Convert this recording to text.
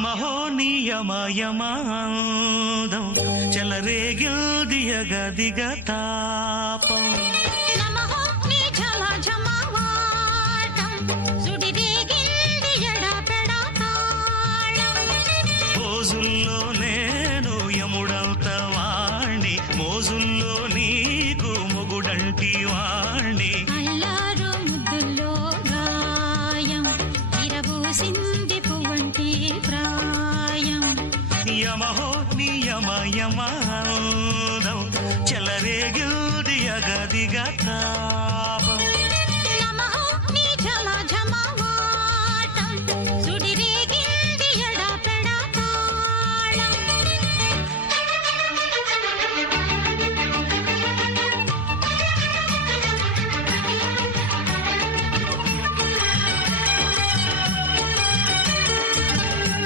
యమహో నియమయమాదం చెలరేగిల్దియ గదిగ తాపం నమః నీ ఝమ ఝమవాటం సుడిరేగిల్ది ఎడపెడా తాళం రోజుల్లో నేను యముడంత వాణ్ణి మోజుల్లో నీకు మొగుడంటి వాణ్ణి అల్లారు ముద్దుల్లో గాయం ఇరబూసింది పువ్వంటి ప్రాయం యమహో నియమయమాదం చెలరేగిల్దియ గదిగ తాపం